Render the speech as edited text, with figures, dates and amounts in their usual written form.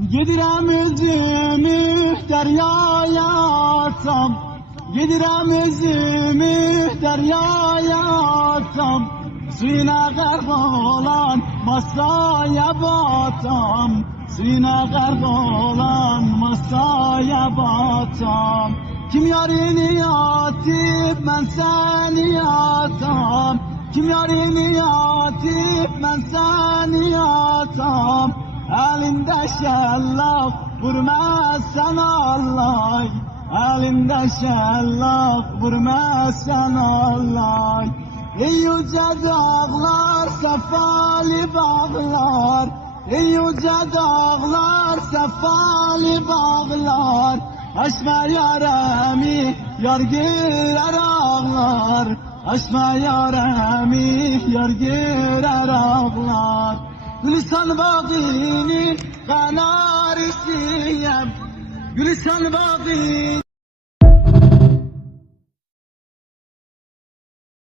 Gedirem üzümü deryaya atsam, gedirem üzümü deryaya atsam, suyuna gark olan masaya batam, suyuna gark olan masaya batam. Kim yarini atip ben seni atam, kim yarini atip ben seni atam. Elinde şellak vurmazsan Allah, elinde şellak vurmazsan Allah. Ey yüce dağlar, sefali bağlar, ey yüce dağlar, sefali bağlar. Aşma yaremi, yar girer ağlar, aşma yaremi, yar girer ağlar. Gülistan bağını kanarisiyem, Gülistan bağını